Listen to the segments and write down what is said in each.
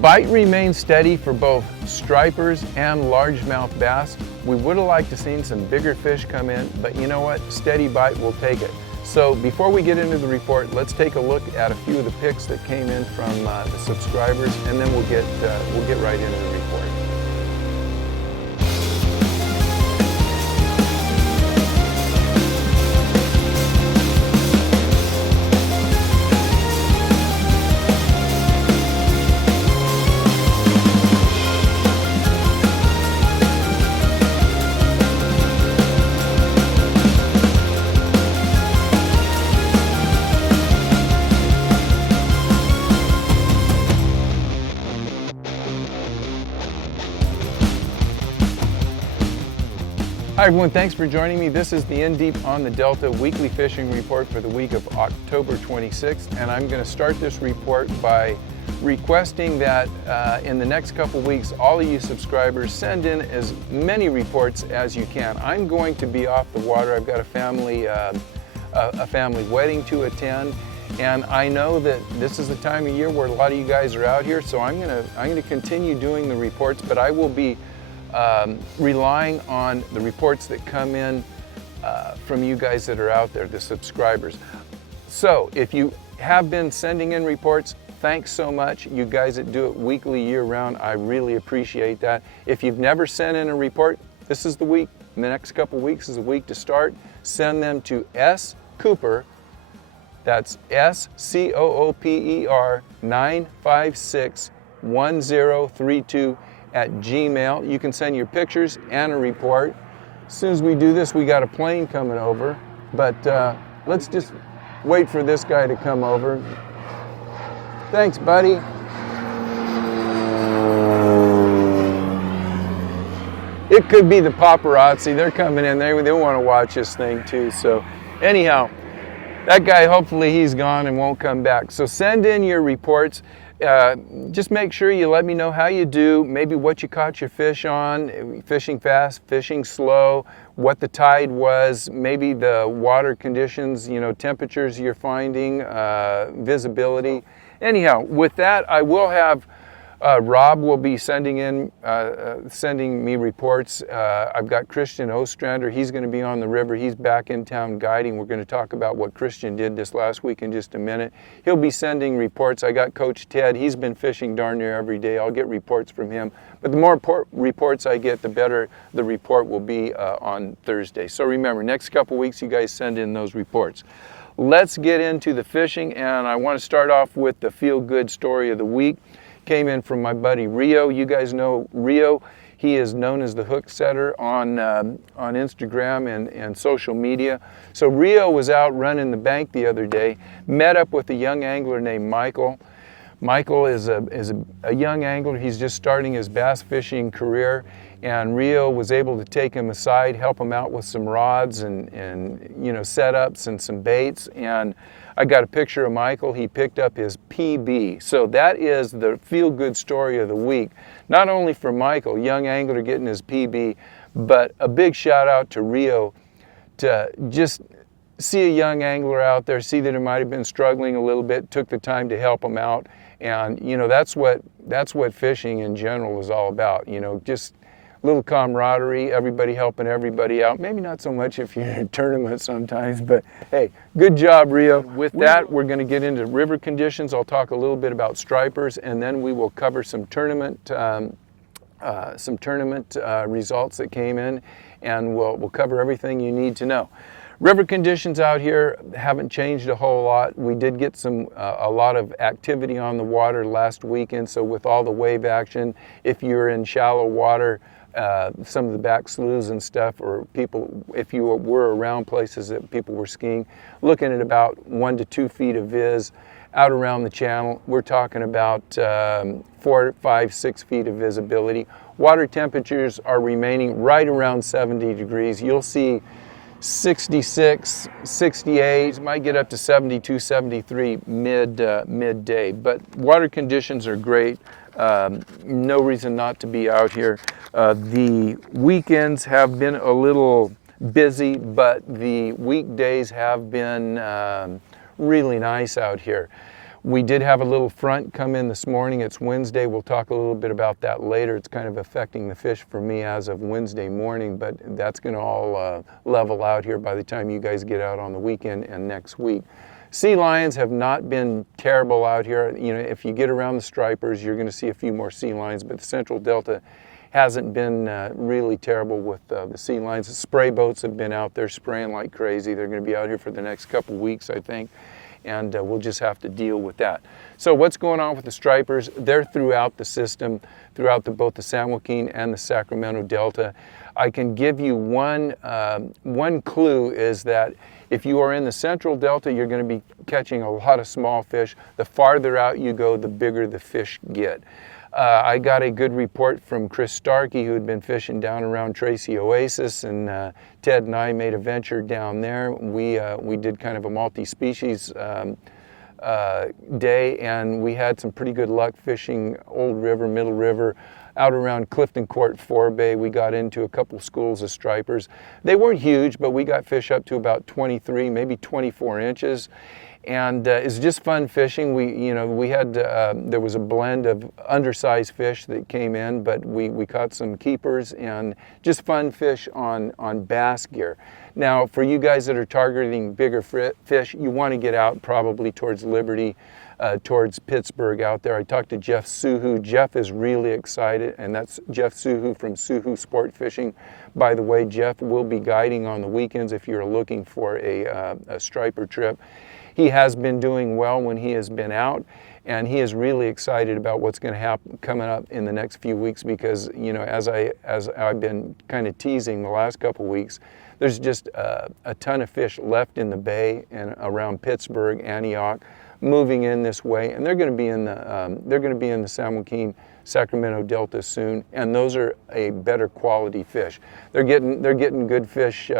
bite remains steady for both stripers and largemouth bass. We would have liked to seen some bigger fish come in, but you know what? Steady bite will take it. So before we get into the report, let's take a look at a few of the pics that came in from the subscribers, and then we'll get right into the report. Hi everyone, thanks for joining me. This is the In Deep on the Delta weekly fishing report for the week of October 26th, and I'm going to start this report by requesting that in the next couple weeks, all of you subscribers send in as many reports as you can. I'm going to be off the water. I've got a family wedding to attend, and I know that this is the time of year where a lot of you guys are out here, so I'm going to continue doing the reports, but I will be relying on the reports that come in from you guys that are out there, the subscribers. So if you have been sending in reports, thanks so much. You guys that do it weekly, year-round, I really appreciate that. If you've never sent in a report, this is the week. In the next couple weeks is the week to start. Send them to S. Cooper, that's SCOOPER 9561032 at Gmail. You can send your pictures and a report. As soon as we do this, we got a plane coming over, but let's just wait for this guy to come over. Thanks, buddy. It could be the paparazzi. They're coming in. They want to watch this thing too. So anyhow, that guy, hopefully he's gone and won't come back. So send in your reports. Just make sure you let me know how you do, maybe what you caught your fish on, fishing fast, fishing slow, what the tide was, maybe the water conditions, you know, temperatures you're finding, visibility. Anyhow, with that, I will have Rob will be sending me reports. I've got Christian Ostrander. He's going to be on the river. He's back in town guiding. We're going to talk about what Christian did this last week in just a minute. He'll be sending reports. I got Coach Ted. He's been fishing darn near every day. I'll get reports from him. But the more reports I get, the better the report will be on Thursday. So remember, next couple weeks, you guys send in those reports. Let's get into the fishing, and I want to start off with the feel-good story of the week. Came in from my buddy Rio. You guys know Rio. He is known as the hook setter on Instagram and social media. So Rio was out running the bank the other day, met up with a young angler named Michael. Michael is a young angler. He's just starting his bass fishing career, and Rio was able to take him aside, help him out with some rods and you know, setups and some baits. And I got a picture of Michael. He picked up his PB. So that is the feel-good story of the week. Not only for Michael, young angler getting his PB, but a big shout out to Rio to just see a young angler out there, see that he might have been struggling a little bit, took the time to help him out. And you know, that's what fishing in general is all about. You know, just little camaraderie, everybody helping everybody out. Maybe not so much if you're in a tournament sometimes, but hey, good job, Rio. With that, we're going to get into river conditions. I'll talk a little bit about stripers, and then we will cover some tournament results that came in, and we'll cover everything you need to know. River conditions out here haven't changed a whole lot. We did get a lot of activity on the water last weekend, so with all the wave action, if you're in shallow water, some of the back sloughs and stuff, or if you were around places that people were skiing, looking at about 1 to 2 feet of viz out around the channel. We're talking about 4, 5, 6 feet of visibility. Water temperatures are remaining right around 70 degrees. You'll see 66, 68, might get up to 72, 73 midday, but water conditions are great. No reason not to be out here. The weekends have been a little busy, but the weekdays have been really nice out here. We did have a little front come in this morning. It's Wednesday. We'll talk a little bit about that later. It's kind of affecting the fish for me as of Wednesday morning, but that's going to all level out here by the time you guys get out on the weekend and next week. Sea lions have not been terrible out here. You know, if you get around the stripers, you're going to see a few more sea lions, but the Central Delta hasn't been really terrible with the sea lions. The spray boats have been out there spraying like crazy. They're going to be out here for the next couple weeks, I think. And we'll just have to deal with that. So what's going on with the stripers? They're throughout the system, throughout both the San Joaquin and the Sacramento Delta. I can give you one clue is that if you are in the Central Delta, you're going to be catching a lot of small fish. The farther out you go, the bigger the fish get. I got a good report from Chris Starkey, who had been fishing down around Tracy Oasis, and Ted and I made a venture down there. We did kind of a multi-species day, and we had some pretty good luck fishing Old River, Middle River, out around Clifton Court, Forebay. We got into a couple schools of stripers. They weren't huge, but we got fish up to about 23, maybe 24 inches. And it's just fun fishing. We had there was a blend of undersized fish that came in, but we caught some keepers and just fun fish on bass gear. Now, for you guys that are targeting bigger fish, you want to get out probably towards Liberty, towards Pittsburgh out there. I talked to Jeff Suhu. Jeff is really excited, and that's Jeff Suhu from Suhu Sport Fishing. By the way, Jeff will be guiding on the weekends if you're looking for a striper trip. He has been doing well when he has been out, and he is really excited about what's going to happen coming up in the next few weeks because, you know, as I've been kind of teasing the last couple weeks, there's just a ton of fish left in the bay and around Pittsburgh, Antioch, moving in this way, and they're going to be in the San Joaquin, Sacramento Delta soon, and those are a better quality fish. They're getting good fish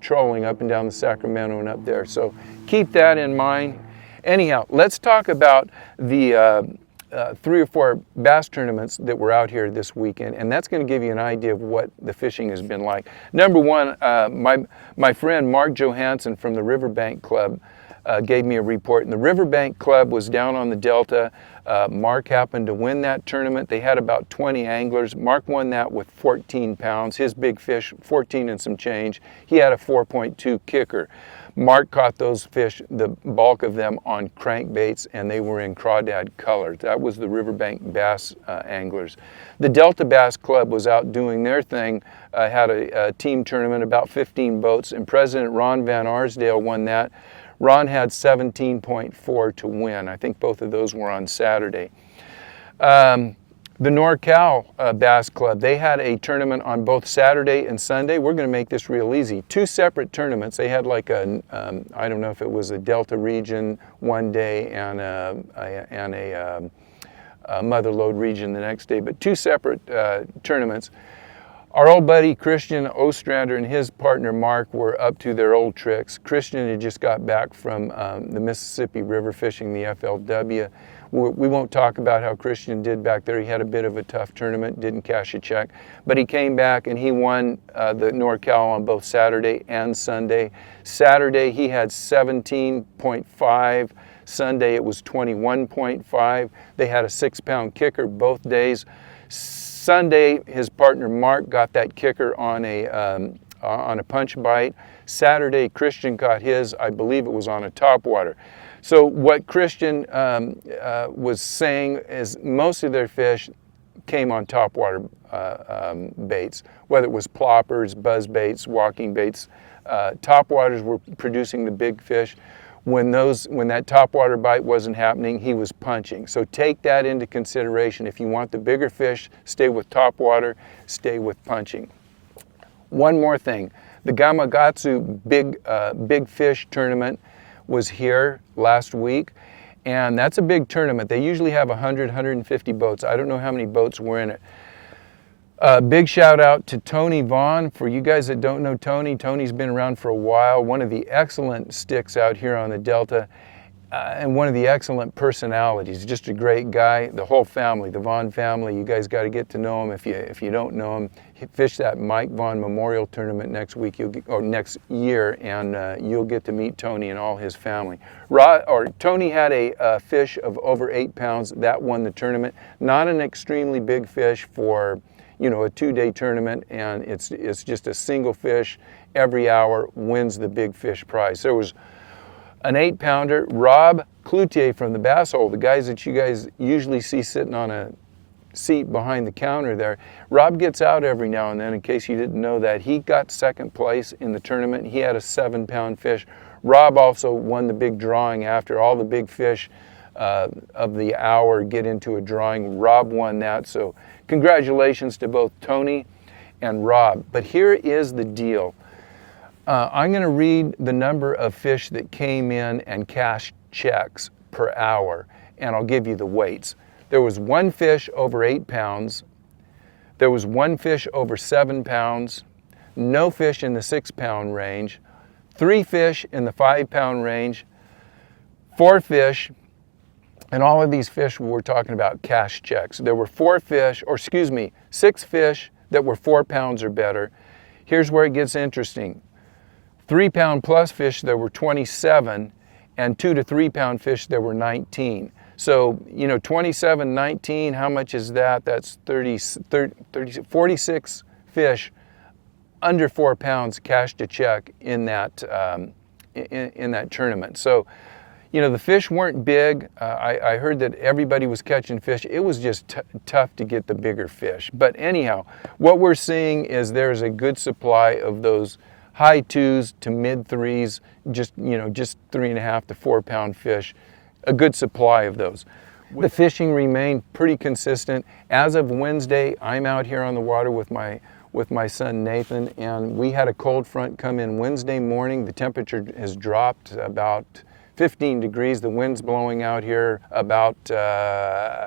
trolling up and down the Sacramento and up there. So keep that in mind. Anyhow, let's talk about the 3 or 4 bass tournaments that were out here this weekend, and that's going to give you an idea of what the fishing has been like. Number one, my friend Mark Johansson from the Riverbank Club gave me a report, and the Riverbank Club was down on the Delta. Mark happened to win that tournament. They had about 20 anglers. Mark won that with 14 pounds. His big fish, 14 and some change. He had a 4.2 kicker. Mark caught those fish, the bulk of them, on crankbaits, and they were in crawdad color. That was the Riverbank bass anglers. The Delta Bass Club was out doing their thing, had a team tournament, about 15 boats, and President Ron Van Arsdale won that. Ron had 17.4 to win. I think both of those were on Saturday. The NorCal Bass Club, they had a tournament on both Saturday and Sunday. We're going to make this real easy. 2 separate tournaments. They had like a, I don't know if it was a Delta region one day and a Mother Lode region the next day, but 2 separate tournaments. Our old buddy Christian Ostrander and his partner Mark were up to their old tricks. Christian had just got back from the Mississippi River fishing, the FLW. We won't talk about how Christian did back there. He had a bit of a tough tournament, didn't cash a check, but he came back and he won the NorCal on both Saturday and Sunday. Saturday he had 17.5. Sunday it was 21.5. They had a 6-pound kicker both days. Sunday, his partner Mark got that kicker on a punch bite. Saturday, Christian got his, I believe it was on a topwater. So what Christian was saying is most of their fish came on topwater baits, whether it was ploppers, buzz baits, walking baits. Topwaters were producing the big fish. When that topwater bite wasn't happening, he was punching. So take that into consideration. If you want the bigger fish, stay with topwater, stay with punching. One more thing, the Gamakatsu big fish tournament was here last week, and that's a big tournament. They usually have 100, 150 boats. I don't know how many boats were in it. Big shout out to Tony Vaughn. For you guys that don't know Tony, Tony's been around for a while, one of the excellent sticks out here on the Delta. and one of the excellent personalities, just a great guy. The whole family, the Vaughn family, you guys got to get to know him if you don't know him. He fished that Mike Vaughn Memorial Tournament next week, or next year, and you'll get to meet Tony and all his family. Tony had a fish of over 8 pounds. That won the tournament. Not an extremely big fish for, you know, a 2-day tournament, and it's just a single fish every hour wins the big fish prize. There was an 8-pounder, Rob Cloutier from the Bass Hole, the guys that you guys usually see sitting on a seat behind the counter there. Rob gets out every now and then, in case you didn't know that. He got second place in the tournament. He had a 7-pound fish. Rob also won the big drawing after all the big fish of the hour get into a drawing. Rob won that, so congratulations to both Tony and Rob. But here is the deal. I'm going to read the number of fish that came in and cashed checks per hour, and I'll give you the weights. There was 1 fish over 8 pounds. There was 1 fish over 7 pounds. No fish in the 6-pound range. 3 fish in the 5-pound range. 4 fish, and all of these fish we're talking about cash checks. There were 6 fish that were 4 pounds or better. Here's where it gets interesting. 3-pound plus fish, there were 27, and 2 to 3 pound fish, there were 19. So, you know, 27, 19, how much is that? That's 46 fish under 4 pounds cashed a check in that, in that tournament. So, you know, the fish weren't big. I heard that everybody was catching fish. It was just tough to get the bigger fish. But anyhow, what we're seeing is there's a good supply of those high 2s to mid 3s, just 3.5 to 4 pound fish, a good supply of those. The fishing remained pretty consistent. As of Wednesday, I'm out here on the water with my son Nathan, and we had a cold front come in Wednesday morning. The temperature has dropped about 15 degrees. The wind's blowing out here about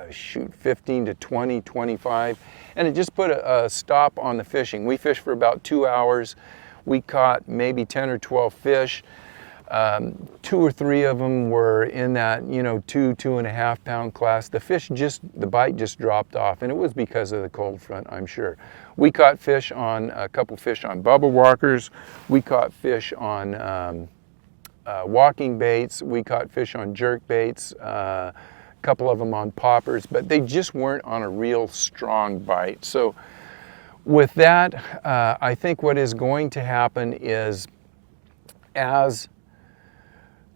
15 to 20, 25, and it just put a stop on the fishing. We fished for about 2 hours. We caught maybe 10 or 12 fish. 2 or 3 of them were in that, 2.5 pound class. The bite just dropped off, and it was because of the cold front, I'm sure. We caught fish on, a couple fish on bubble walkers. We caught fish on walking baits. We caught fish on jerk baits. A couple of them on poppers, but they just weren't on a real strong bite. So with that, I think what is going to happen is, as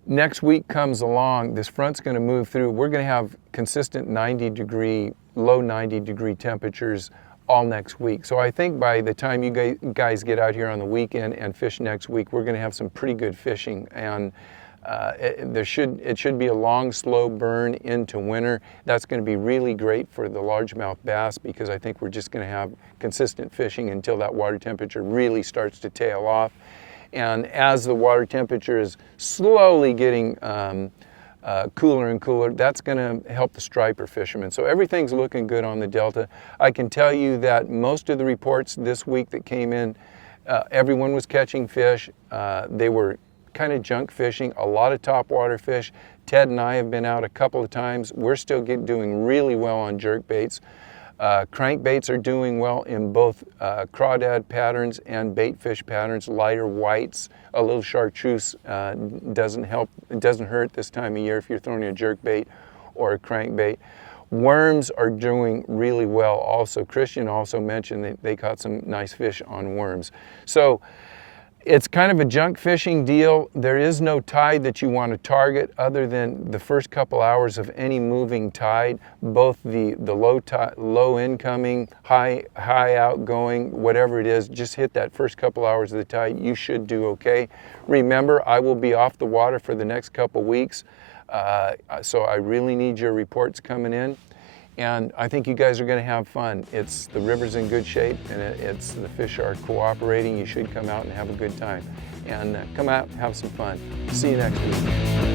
next week comes along, this front's going to move through. We're going to have consistent low 90 degree temperatures all next week. So I think by the time you guys get out here on the weekend and fish next week, we're going to have some pretty good fishing, and it should be a long, slow burn into winter. That's going to be really great for the largemouth bass, because I think we're just going to have consistent fishing until that water temperature really starts to tail off. And as the water temperature is slowly getting cooler and cooler, that's going to help the striper fishermen. So everything's looking good on the Delta. I can tell you that most of the reports this week that came in, everyone was catching fish. They were kind of junk fishing, a lot of topwater fish. Ted and I have been out a couple of times. We're still doing really well on jerk baits. Crankbaits are doing well in both crawdad patterns and baitfish patterns. Lighter whites, a little chartreuse doesn't hurt this time of year if you're throwing a jerk bait or a crankbait. Worms are doing really well also. Christian also mentioned that they caught some nice fish on worms. So it's kind of a junk fishing deal. There is no tide that you want to target other than the first couple hours of any moving tide, both the low incoming, high outgoing, whatever it is. Just hit that first couple hours of the tide. You should do okay. Remember, I will be off the water for the next couple weeks, so I really need your reports coming in. And I think you guys are going to have fun. The river's in good shape, and the fish are cooperating. You should come out and have a good time. And come out and have some fun. See you next week.